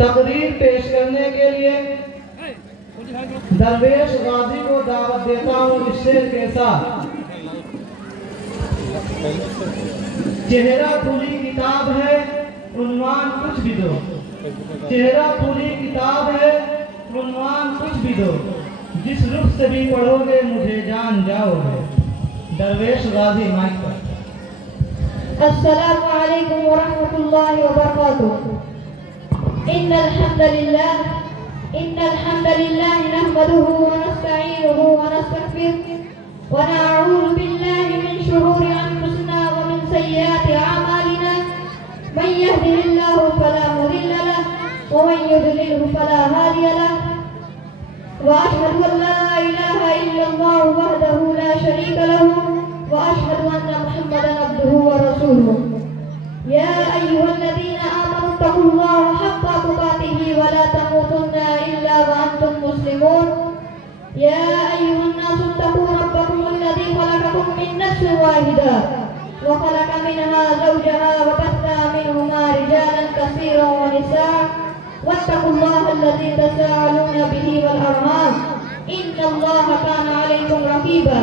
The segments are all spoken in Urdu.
تقریر پیش کرنے کے لیے درویش غازی کو دعوت دیتا ہوں اس شعر کے ساتھ۔ چہرہ کھلی کتاب ہے عنوان کچھ بھی دو، چہرہ کھلی کتاب ہے عنوان کچھ بھی دو، جس رخ سے بھی پڑھو گے مجھے جان جاؤ گے۔ درویش غازی مائک پر۔ السلام علیکم ورحمۃ اللہ وبرکاتہ۔ ان الحمد للہ نحمده ونستعینه ونستغفره ونعوذ باللہ من شرور انفسنا ومن سیئات اعمالنا، من يهده الله فلا مضل له ومن يضلل فلا هادي له، واشهد ان لا اله الا الله وحده لا شريك له، واشهد ان محمدا عبده ورسوله۔ يا ايها الذين امنوا اتقوا الله حق تقاته ولا تموتن الا وانتم مسلمون۔ يا ايها الناس اتقوا ربكم الذي خلقكم من نفس واحدة وخلق منها زوجها وبث منهما رجالا كثيرا ونساء، واتقوا الله الذي تساءلون به والارحام ان الله كان عليكم رقيبا۔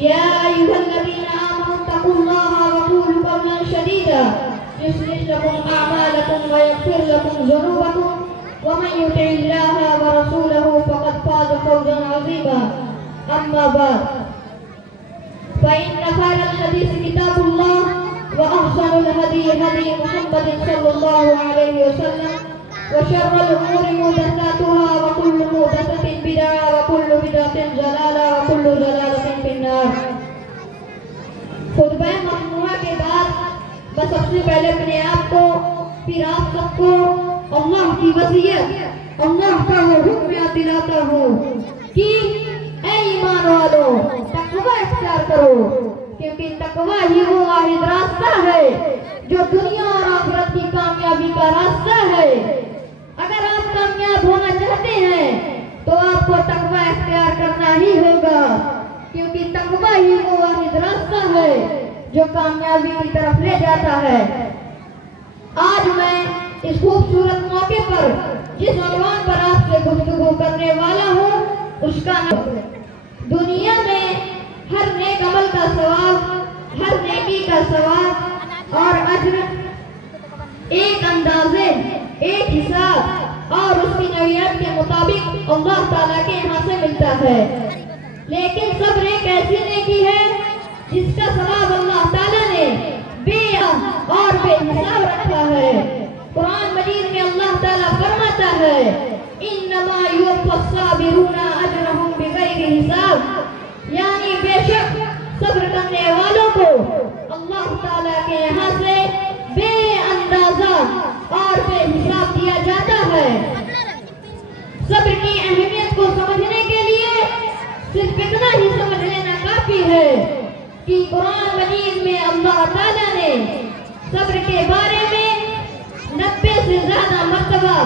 يا ايها الذين امنوا اتقوا الله وقولوا قولا سديدا يصلح لكم اعمالكم ويغفر لكم ذنوبكم، ومن يطع الله ورسوله فقد فاز فوزا عظيما۔ اما بعد، فان خير الحديث كتاب الله، واحسن الهدي هدي محمد صلى الله عليه وسلم، وشر الامور محدثاتها وكل محدثة بدعة وكل بدعة ضلالة وكل ضلالة في النار۔ خطبہ مجموعہ کے بعد میں سب سے پہلے اپنے آپ کو پھر آپ سب کو اللہ کی وصیت، اللہ کا وہ حکم یاد دلاتا ہوں کہ اے ایمان والو تقوی اختیار کرو، کیونکہ تقوی ہی وہ واحد راستہ ہے جو دنیا اور آخرت کی کامیابی کا راستہ ہے۔ اگر آپ کامیاب ہونا چاہتے ہیں تو آپ کو تقوی اختیار کرنا ہی ہوگا، کیونکہ تقوی ہی وہ واحد راستہ ہے جو کامیابی کی طرف لے جاتا ہے۔ آج میں اس خوبصورت موقع پر جس عنوان پر آپ سے گفتگو کرنے والا ہوں اس کا نام دنیا میں ہر نیک عمل کا ثواب، ہر نیکی کا ثواب اور اجر ایک اندازے، ایک حساب اور اس کی نوعیت کے مطابق اللہ تعالیٰ کے یہاں سے ملتا ہے۔ لیکن صبر ایک ایسی نیکی ہے جس کا ثواب اللہ تعالیٰ نے بے اور بے حساب رکھا ہے۔ قرآن مجید میں اللہ تعالیٰ فرماتا ہے انما یوفی الصابرون اجرهم بغیر حساب، یعنی بے شک صبر کرنے والوں کو اللہ تعالیٰ کے یہاں سے بے اندازہ اور بے حساب دیا جاتا ہے۔ صبر کی اہمیت کو سمجھنے کے لیے صرف اتنا ہی سمجھ لینا کافی ہے کہ قرآن مجید میں اللہ تعالیٰ نے صبر کے بارے میں 90 سے زیادہ مرتبہ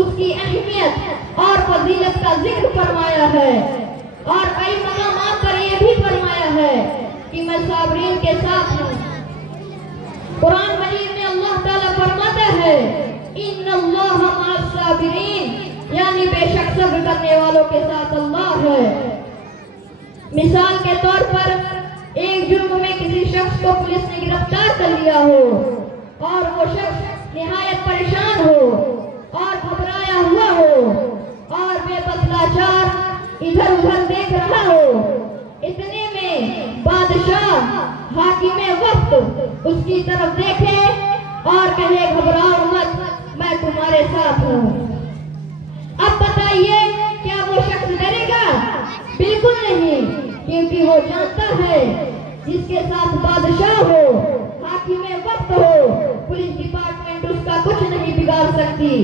اس کی اہمیت اور فضیلت کا ذکر فرمایا ہے، اور کئی مقامات پر یہ بھی فرمایا ہے کہ میں صابرین کے ساتھ ہوں۔ قرآن مجید میں اللہ تعالیٰ فرماتا ہے ان اللہ مع الصابرین، یعنی بے شک صبر کرنے والوں کے ساتھ اللہ ہے۔ مثال کے طور پر ایک جرم میں کسی شخص کو پولیس نے گرفتار کر لیا ہو اور وہ شخص نہایت پریشان ہو اور گھبرایا ہوا ہو اور بے بس لاچار ادھر ادھر دیکھ رہا ہو، اتنے میں بادشاہ حاکم وقت اس کی طرف دیکھے اور کہے گھبراؤ مت، میں تمہارے ساتھ ہوں۔ اب بتائیے کیا وہ شخص ڈرے گا؟ بالکل نہیں، کیونکہ وہ جانتا ہے جس کے ساتھ بادشاہ ہو، حاکم وقت ہو، پولیس ڈپارٹمنٹ اس کا کچھ نہیں بگاڑ سکتی۔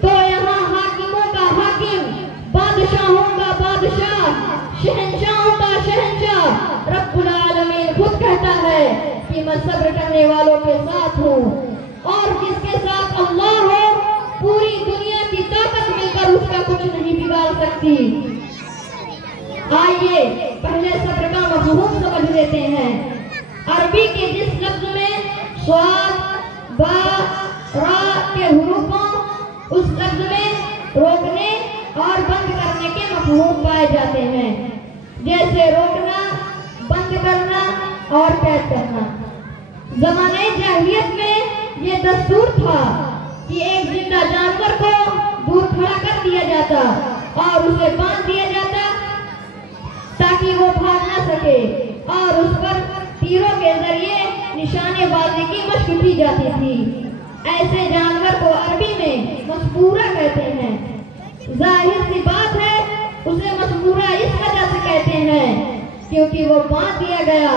تو یہاں حاکموں کا حاکم، بادشاہوں کا بادشاہ، شہنشاہوں کا شہنشاہ رب العالمین خود کہتا ہے کہ میں صبر کرنے والوں کے ساتھ ہوں، اور جس کے ساتھ اللہ ہو پوری دنیا کی طاقت مل کر اس کا کچھ نہیں بگاڑ سکتی۔ آئیے پہلے صبر کا مفہوم سمجھ لیتے ہیں۔ عربی کے جس لفظ میں صاد، با، را کے حروفوں اس لفظ میں روکنے اور بند کرنے کے مفہوم پائے جاتے ہیں، جیسے روکنا، بند کرنا اور قید کرنا۔ زمانہ جاہلیت میں یہ دستور تھا کہ ایک زندہ جانور کو دور کھڑا کر دیا جاتا اور اسے باندھ دیا جاتا تاکہ وہ بھاگ نہ سکے، اور اس پر تیروں کے ذریعے نشانے بازی کی مشق کی جاتی تھی۔ ایسے جانور کو عربی میں مسمورہ کہتے ہیں۔ ظاہر سی بات ہے اسے مسمورہ اس وجہ سے کہتے ہیں کیونکہ وہ باندھ دیا گیا،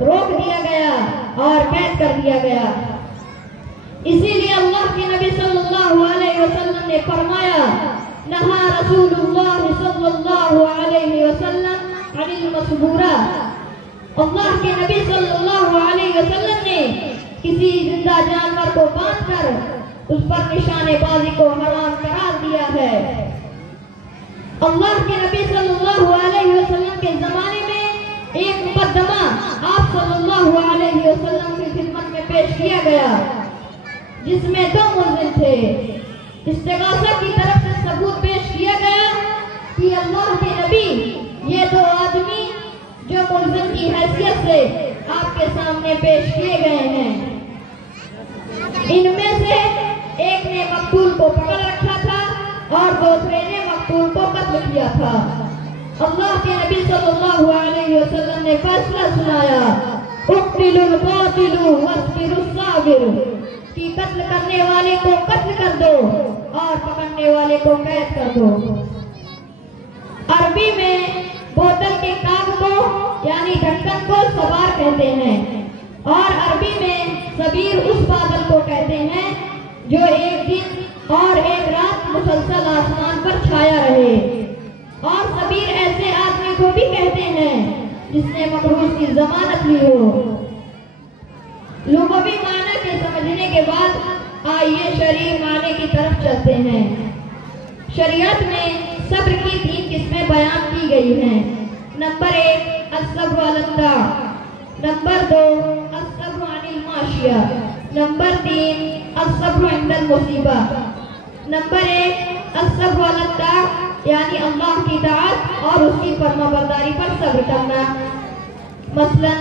روک دیا گیا اور قید کر دیا گیا۔ اسی لیے اللہ کے نبی صلی اللہ علیہ وسلم نے فرمایا، نہا رسول اللہ صلی اللہ علیہ وسلم عن المسبورہ۔ اللہ کے نبی صلی اللہ علیہ وسلم نے کسی زندہ جانور کو باندھ کر اس پر نشانے بازی کو حرام قرار دیا ہے۔ اللہ کے نبی صلی اللہ علیہ وسلم کے زمانے میں ایک مقدمہ آپ صلی اللہ علیہ وسلم کی خدمت میں پیش کیا گیا، جس میں دو ملزم تھے۔ استغاثہ کی طرف سے ثبوت پیش کیا گیا کہ اللہ کے نبی، یہ دو آدمی جو ملزم کی حیثیت سے آپ کے سامنے پیش کیے گئے ہیں، ان میں سے ایک نے مقتول کو پکڑ رکھا تھا اور دوسرے نے مقتول کو قتل کیا تھا۔ اللہ کے نبی صلی اللہ علیہ وسلم نے فیصلہ سنایا، اقتلوا القاتل واصبروا الصابر، کہ قتل کرنے والے کو قتل کر دو اور پکڑنے والے کو قید کر دو۔ عربی میں بوتل کے کاغ کو یعنی ڈھکن کو سوار کہتے ہیں، اور عربی میں صبیر اس بادل کو کہتے ہیں جو ایک دن اور ایک رات مسلسل آسمان پر چھایا رہے، اور صبیر ایسے آدمی کو بھی کہتے ہیں جس نے محروس کی ضمانت لی ہو۔ لغوی معنی کے سمجھنے کے بعد آئیے شرعی معنی کی طرف چلتے ہیں۔ شریعت میں صبر کی 3 قسمیں بیان کی گئی ہیں۔ نمبر 1 الصبر علی الطاعہ، نمبر 2 الصبر عن المعصیہ، نمبر 3 الصبر عند المصیبہ۔ نمبر 1 الصبر علی الطاعہ یعنی اللہ کی اطاعت اور اس کی فرما برداری پر صبر کرنا۔ مثلا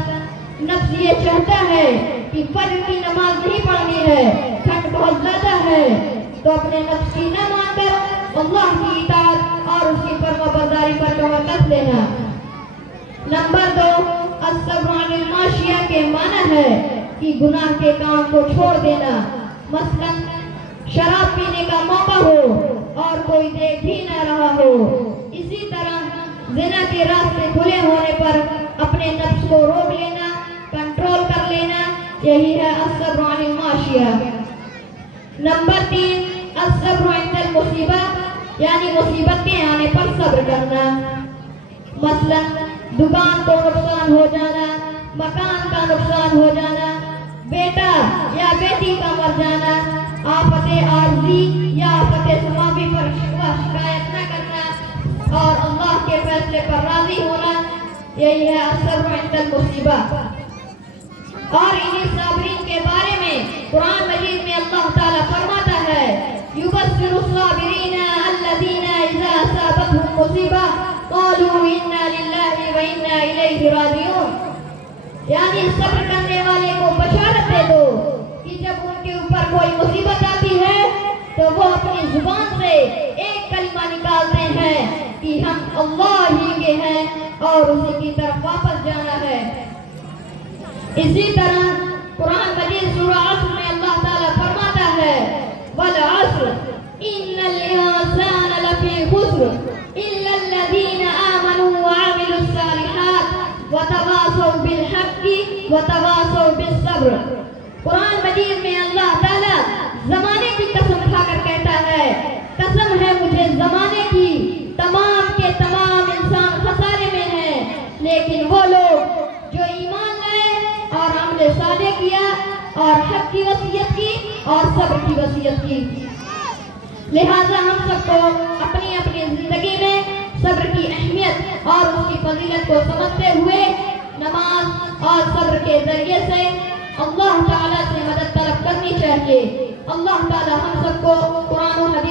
نفس یہ چاہتا ہے کہ فجر کی نماز نہیں پڑھنی ہے، ٹھنڈ بہت زیادہ ہے، تو اپنے نفس کی نہ مان کر اللہ کی اطاعت اور اس کی فرما برداری پر توقف لینا۔ نمبر 2 الصبر عن المعصیہ کے معنی ہے کہ گناہ کے کام کو چھوڑ دینا۔ مثلا شراب پینے کا موقع ہو اور کوئی دیکھ بھی نہ رہا ہو، اسی طرح زنا کے راستے کھلے ہونے پر اپنے نفس کو روک لینا، کنٹرول کر لینا، یہی ہے الصبر عن المعصیہ۔ نمبر 3 الصبر عند المصیبہ یعنی مصیبت کے آنے پر صبر کرنا۔ مثلا دکان کو نقصان ہو جانا، مکان کا نقصان ہو جانا، بیٹا یا بیٹی کا مر جانا، آفت عارضی یا آفت سماوی پر شکایت نہ کرنا اور اللہ کے فیصلے پر راضی ہونا، یہی ہے الصبر عند المصیبہ۔ اور انہی صابرین کے بارے میں قرآن مجید میں اللہ تعالیٰ فرماتا ہے، یبشر الصابرین الذین اذا اصابتهم مصیبہ قالوا انا للہ و انا الیہ راجعون، یعنی صبر کرنے والے کو بشارت دے دو کہ جب ان کے اوپر کوئی مصیبت آتی ہے تو وہ اپنی زبان سے ایک کلمہ نکالتے ہیں کہ ہم اللہ ہی کے ہیں اور اسی کی طرف واپس جانا ہے۔ اسی طرح قرآن مجید سورہ عصر میں اللہ تعالیٰ فرماتا ہے، والعصر ان الانسان لفی خسر الا الذین آمنوا وعملوا الصالحات وتواصوا بالحق وتواصوا بالصبر۔ قرآن مجید میں اللہ تعالیٰ زمانے کی قسم کھا کر کہتا ہے، قسم ہے مجھے زمانے کی، تمام کے تمام انسان خسارے میں ہیں، لیکن وہ لوگ جو ایمان لائے اور عمل صالح کیا اور حق کی وصیت کی اور صبر کی وصیت کی۔ لہذا ہم سب کو اپنی اپنی زندگی میں صبر کی اہمیت اور اس کی فضیلت کو سمجھتے ہوئے نماز اور صبر کے ذریعے سے اللہ تعالیٰ سے مدد طلب کرنی چاہیے۔ اللہ تعالیٰ ہم سب کو قرآن و حدیث